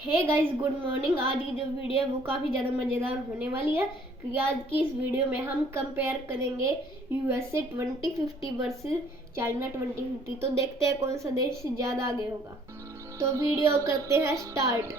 Hey guys, good morning. आज की जो वीडियो है वो काफ़ी ज़्यादा मज़ेदार होने वाली है, क्योंकि आज की इस वीडियो में हम कंपेयर करेंगे यूएसए 2050 वर्सेस चाइना 2050। तो देखते हैं कौन सा देश ज़्यादा आगे होगा। तो वीडियो करते हैं स्टार्ट।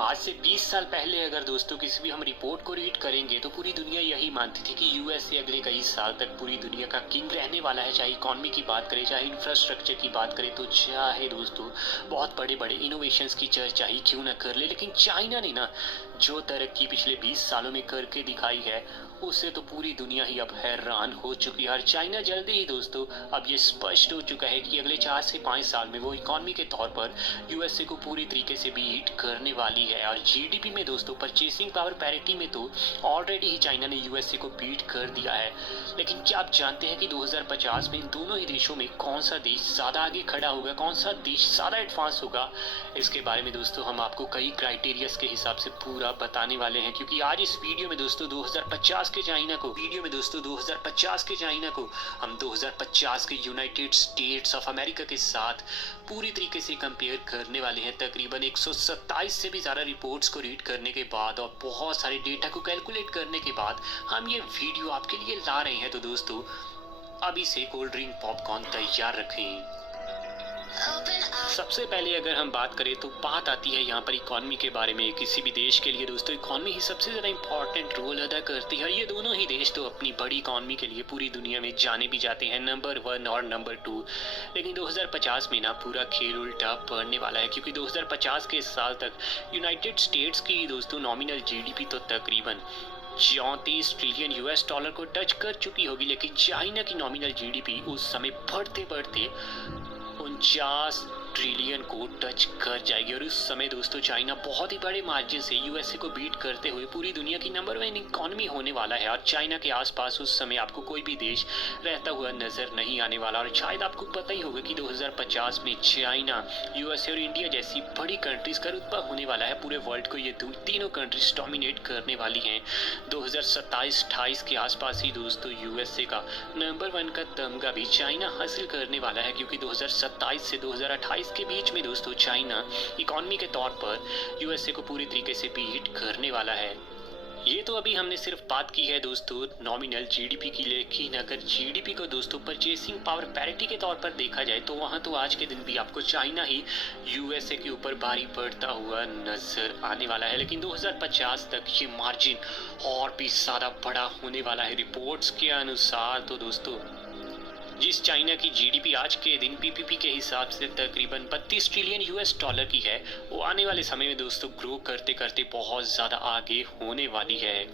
आज से 20 साल पहले अगर दोस्तों किसी भी हम रिपोर्ट को रीड करेंगे तो पूरी दुनिया यही मानती थी कि यूएसए अगले कई साल तक पूरी दुनिया का किंग रहने वाला है। चाहे इकॉनमी की बात करें, चाहे इंफ्रास्ट्रक्चर की बात करें, तो चाहे दोस्तों बहुत बड़े बड़े इनोवेशंस की चर्चा ही क्यों ना कर ले, लेकिन चाइना ने ना जो तरक्की पिछले 20 सालों में करके दिखाई है उससे तो पूरी दुनिया ही अब हैरान हो चुकी है। और चाइना जल्दी ही दोस्तों अब ये स्पष्ट हो चुका है कि अगले 4 से 5 साल में वो इकॉनमी के तौर पर यूएसए को पूरी तरीके से बीट करने वाली है। और जीडीपी में दोस्तों परचेसिंग पावर पैरिटी में तो ऑलरेडी ही चाइना ने यूएसए को बीट कर दिया है। लेकिन क्या आप जानते हैं कि 2050 में इन दोनों ही देशों में कौन सा देश ज़्यादा आगे खड़ा होगा, कौन सा देश ज़्यादा एडवांस होगा? इसके बारे में दोस्तों हम आपको कई क्राइटेरियाज के हिसाब से पूरा बताने वाले हैं, क्योंकि आज इस वीडियो में दोस्तों 2050 के चाइना को हम 2050 के यूनाइटेड स्टेट्स ऑफ अमेरिका के साथ पूरी तरीके से कंपेयर करने वाले हैं। तकरीबन 127 से भी ज़्यादा रिपोर्ट्स को रीड करने के बाद और बहुत सारे डेटा को कैलकुलेट करने के बाद हम ये वीडियो आपके लिए ला रहे हैं। तो दोस्तों अभी से कोल्ड ड्रिंक पॉपकॉर्न तैयार रखें। सबसे पहले अगर हम बात करें तो बात आती है यहाँ पर इकॉनमी के बारे में। किसी भी देश के लिए दोस्तों इकॉनमी ही सबसे ज़्यादा इंपॉर्टेंट रोल अदा करती है। ये दोनों ही देश तो अपनी बड़ी इकॉनमी के लिए पूरी दुनिया में जाने भी जाते हैं, नंबर 1 और नंबर 2। लेकिन 2050 में ना पूरा खेल उल्टा पड़ने वाला है, क्योंकि 2050 के साल तक यूनाइटेड स्टेट्स की दोस्तों नॉमिनल जीडीपी तो तकरीबन 34 ट्रिलियन यूएस डॉलर को टच कर चुकी होगी। लेकिन चाइना की नॉमिनल जीडीपी उस समय बढ़ते बढ़ते 49 ट्रिलियन को टच कर जाएगी। और उस समय दोस्तों चाइना बहुत ही बड़े मार्जिन से यूएसए को बीट करते हुए पूरी दुनिया की नंबर 1 इकॉनमी होने वाला है। और चाइना के आसपास उस समय आपको कोई भी देश रहता हुआ नजर नहीं आने वाला। और शायद आपको पता ही होगा कि 2050 में चाइना, यूएसए और इंडिया जैसी बड़ी कंट्रीज का रुतबा होने वाला है। पूरे वर्ल्ड को ये तीनों कंट्रीज डोमिनेट करने वाली हैं। 2027-28 के आसपास ही दोस्तों यूएसए का नंबर 1 का तमगा भी चाइना हासिल करने वाला है, क्योंकि 2027 से 2028 के बीच में दोस्तों चाइना इकॉनमी के तौर पर यूएसए को पूरी तरीके से बीट करने वाला है। ये तो अभी हमने सिर्फ बात की है दोस्तों नॉमिनल जीडीपी की, लेकिन अगर जीडीपी को दोस्तों परचेसिंग पावर पैरिटी के तौर पर देखा जाए तो वहाँ तो आज के दिन भी आपको चाइना ही यूएसए के ऊपर भारी पड़ता हुआ नजर आने वाला है। लेकिन 2050 तक ये मार्जिन और भी ज़्यादा बड़ा होने वाला है। रिपोर्ट्स के अनुसार तो दोस्तों जिस चाइना की जीडीपी आज के दिन पीपीपी के हिसाब से तकरीबन 32 ट्रिलियन यूएस डॉलर की है, वो आने वाले समय में दोस्तों ग्रो करते करते बहुत ज़्यादा आगे होने वाली है।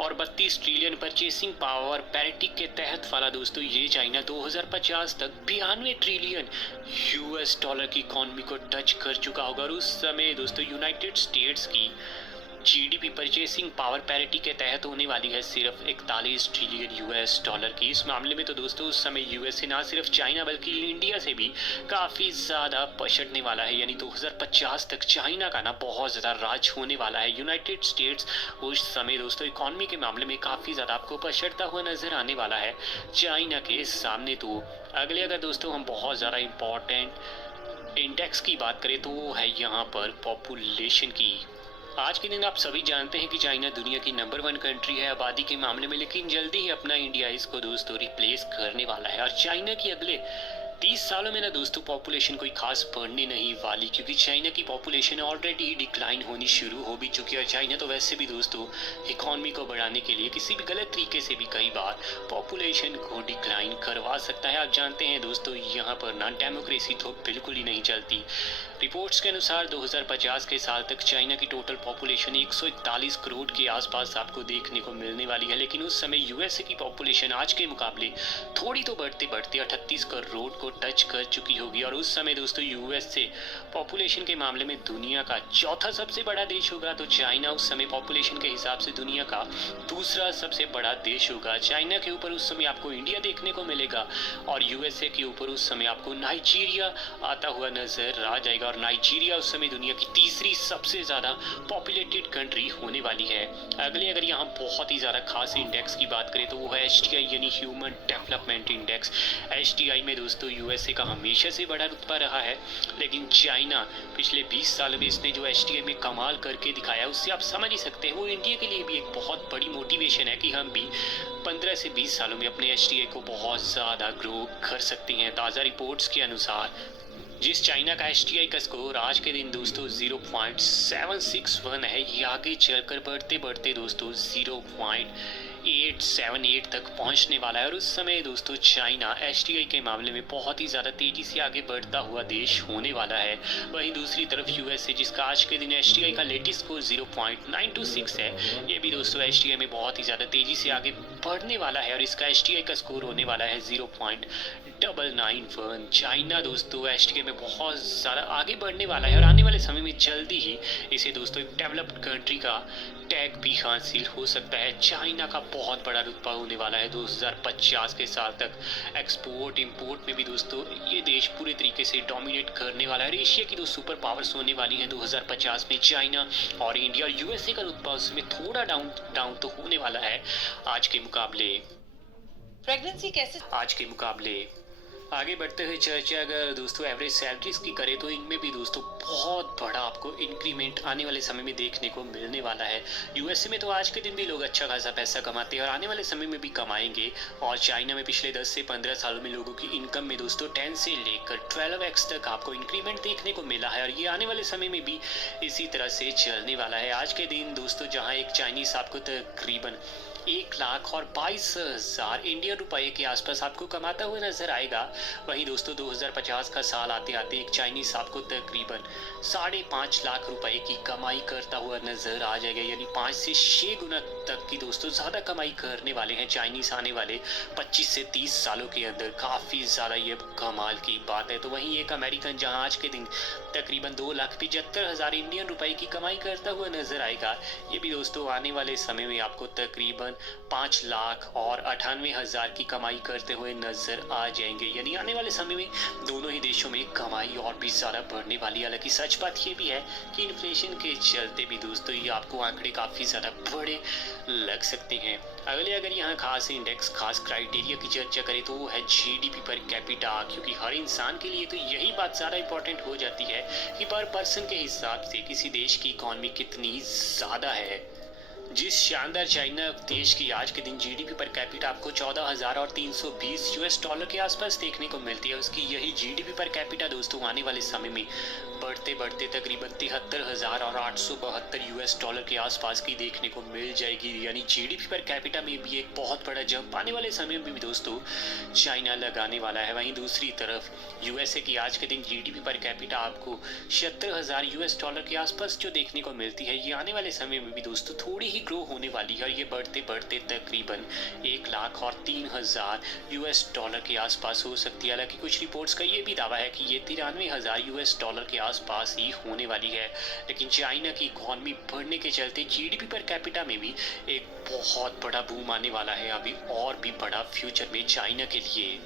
और 32 ट्रिलियन परचेसिंग पावर पैरिटी के तहत वाला दोस्तों ये चाइना 2050 तक 92 ट्रिलियन यूएस डॉलर की इकॉनमी को टच कर चुका होगा। और उस समय दोस्तों यूनाइटेड स्टेट्स की जीडीपी परचेसिंग पावर पैरिटी के तहत होने वाली है सिर्फ 41 ट्रिलियन यूएस डॉलर की। इस मामले में तो दोस्तों उस समय यूएसए ना सिर्फ चाइना बल्कि इंडिया से भी काफ़ी ज़्यादा पछड़ने वाला है। यानी 2050 तक चाइना का ना बहुत ज़्यादा राज होने वाला है। यूनाइटेड स्टेट्स उस समय दोस्तों इकॉनमी के मामले में काफ़ी ज़्यादा आपको पछड़ता हुआ नजर आने वाला है चाइना के सामने। तो अगले अगर दोस्तों हम बहुत ज़्यादा इम्पॉर्टेंट इंडेक्स की बात करें तो वो है यहाँ पर पॉपुलेशन की। आज के दिन आप सभी जानते हैं कि चाइना दुनिया की नंबर 1 कंट्री है आबादी के मामले में, लेकिन जल्दी ही अपना इंडिया इसको दोस्तों रिप्लेस करने वाला है। और चाइना की अगले 30 सालों में ना दोस्तों पॉपुलेशन कोई खास बढ़ने नहीं वाली, क्योंकि चाइना की पॉपुलेशन ऑलरेडी डिक्लाइन होनी शुरू हो भी चुकी है। और चाइना तो वैसे भी दोस्तों इकॉनमी को बढ़ाने के लिए किसी भी गलत तरीके से भी कई बार पॉपुलेशन को डिक्लाइन करवा सकता है। आप जानते हैं दोस्तों यहाँ पर ना डेमोक्रेसी तो बिल्कुल ही नहीं चलती। रिपोर्ट्स के अनुसार 2050 के साल तक चाइना की टोटल पॉपुलेशन 141 करोड़ के आसपास आपको देखने को मिलने वाली है। लेकिन उस समय यूएसए की पॉपुलेशन आज के मुकाबले थोड़ी तो बढ़ते बढ़ते 38 करोड़ को टच कर चुकी होगी। और उस समय दोस्तों यूएसए पॉपुलेशन के मामले में दुनिया का चौथा सबसे बड़ा देश होगा, तो चाइना उस समय पॉपुलेशन के हिसाब से दुनिया का दूसरा सबसे बड़ा देश होगा। चाइना के ऊपर उस समय आपको इंडिया देखने को मिलेगा और यूएसए के ऊपर उस समय आपको नाइजीरिया आता हुआ नजर आ जाएगा। और नाइजीरिया उस समय दुनिया की तीसरी सबसे ज़्यादा पॉपुलेटेड कंट्री होने वाली है। अगले अगर यहाँ बहुत ही ज़्यादा खास इंडेक्स की बात करें तो वो है HDI यानी ह्यूमन डेवलपमेंट इंडेक्स। HDI में दोस्तों यूएसए का हमेशा से बड़ा रुतबा रहा है, लेकिन चाइना पिछले 20 सालों में इसने जो एचटीआई में कमाल करके दिखाया उससे आप समझ ही सकते हैं वो इंडिया के लिए भी एक बहुत बड़ी मोटिवेशन है कि हम भी 15 से 20 सालों में अपने एचटीआई को बहुत ज़्यादा ग्रो कर सकते हैं। ताज़ा रिपोर्ट्स के अनुसार जिस चाइना का एचटीआई का स्कोर आज के दिन दोस्तों 0.761 है, ये आगे चलकर बढ़ते बढ़ते दोस्तों 0.878 तक पहुंचने वाला है। और उस समय दोस्तों चाइना एचटीआई के मामले में बहुत ही ज़्यादा तेज़ी से आगे बढ़ता हुआ देश होने वाला है। वहीं दूसरी तरफ यूएसए जिसका आज के दिन एचटीआई का लेटेस्ट स्कोर 0.926 है, ये भी दोस्तों एचटीआई में बहुत ही ज़्यादा तेज़ी से आगे बढ़ने वाला है और इसका एचटीआई का स्कोर होने वाला है 0.991। चाइना दोस्तों एचटीआई में बहुत ज़्यादा आगे बढ़ने वाला है और आने वाले समय में जल्दी ही इसे दोस्तों एक डेवलप्ड कंट्री का टैग भी हासिल हो सकता है। चाइना का बहुत बड़ा रुतबा होने वाला है 2050 के साल तक। एक्सपोर्ट इंपोर्ट में भी दोस्तों ये देश पूरे तरीके से डोमिनेट करने वाला है। एशिया की दो सुपर पावर्स होने वाली हैं 2050 में, चाइना और इंडिया। और यूएसए का रुतबा उसमें थोड़ा डाउन तो होने वाला है आज के मुकाबले। प्रेगनेंसी कैसे आज के मुकाबले आगे बढ़ते हुए चर्चा अगर दोस्तों एवरेज सैलरीज की करें तो इनमें भी दोस्तों बहुत बड़ा आपको इंक्रीमेंट आने वाले समय में देखने को मिलने वाला है। यूएसए में तो आज के दिन भी लोग अच्छा खासा पैसा कमाते हैं और आने वाले समय में भी कमाएंगे। और चाइना में पिछले 10 से 15 सालों में लोगों की इनकम में दोस्तों 10 से लेकर 12x तक आपको इंक्रीमेंट देखने को मिला है और ये आने वाले समय में भी इसी तरह से चलने वाला है। आज के दिन दोस्तों जहाँ एक चाइनीज आपको तकरीबन 1,22,000 इंडियन रुपए के आसपास आपको कमाता हुआ नजर आएगा, वहीं दोस्तों 2050 का साल आते आते एक चाइनीज आपको तकरीबन 5.5 लाख रुपए की कमाई करता हुआ नजर आ जाएगा। यानी 5 से 6 गुना तक की दोस्तों ज़्यादा कमाई करने वाले हैं चाइनीज आने वाले 25 से 30 सालों के अंदर। काफ़ी ज़्यादा ये कमाल की बात है। तो वहीं एक अमेरिकन जहां आज के दिन तकरीबन 2,75,000 इंडियन रुपए की कमाई करता हुआ नजर आएगा, ये भी दोस्तों आने वाले समय में आपको तकरीबन 5,98,000 की कमाई करते हुए नजर आ जाएंगे। यानी आने वाले समय में दोनों ही देशों में कमाई और भी ज़्यादा बढ़ने वाली है। हालांकि सच बात ये भी है कि इन्फ्लेशन के चलते भी दोस्तों ये आपको आंकड़े काफ़ी ज़्यादा बड़े लग सकते हैं। अगर यहाँ खास इंडेक्स खास क्राइटेरिया की चर्चा करें तो वो है जीडीपी पर कैपिटा, क्योंकि हर इंसान के लिए तो यही बात ज़्यादा इंपॉर्टेंट हो जाती है कि पर पर्सन के हिसाब से किसी देश की इकॉनमी कितनी ज़्यादा है। जिस शानदार चाइना देश की आज के दिन जीडीपी पर कैपिटा आपको 14,320 यूएस डॉलर के आसपास देखने को मिलती है, उसकी यही जीडीपी पर कैपिटा दोस्तों आने वाले समय में बढ़ते बढ़ते तकरीबन 73,872 यूएस डॉलर के आसपास की देखने को मिल जाएगी। यानी जीडीपी पर कैपिटा में भी एक बहुत बड़ा जंप आने वाले समय में भी दोस्तों चाइना लगाने वाला है। वहीं दूसरी तरफ यूएसए की आज के दिन जीडीपी पर कैपिटा आपको 76,000 यूएस डॉलर के आसपास जो देखने को मिलती है, ये आने वाले समय में भी दोस्तों थोड़ी ही ग्रो होने वाली है और ये बढ़ते बढ़ते तकरीबन 1,03,000 यूएस डॉलर के आसपास हो सकती है। हालांकि कुछ रिपोर्ट्स का ये भी दावा है कि ये 93,000 यूएस डॉलर के आसपास ही होने वाली है। लेकिन चाइना की इकॉनमी बढ़ने के चलते जीडीपी पर कैपिटा में भी एक बहुत बड़ा बूम आने वाला है अभी और भी बड़ा फ्यूचर में चाइना के लिए।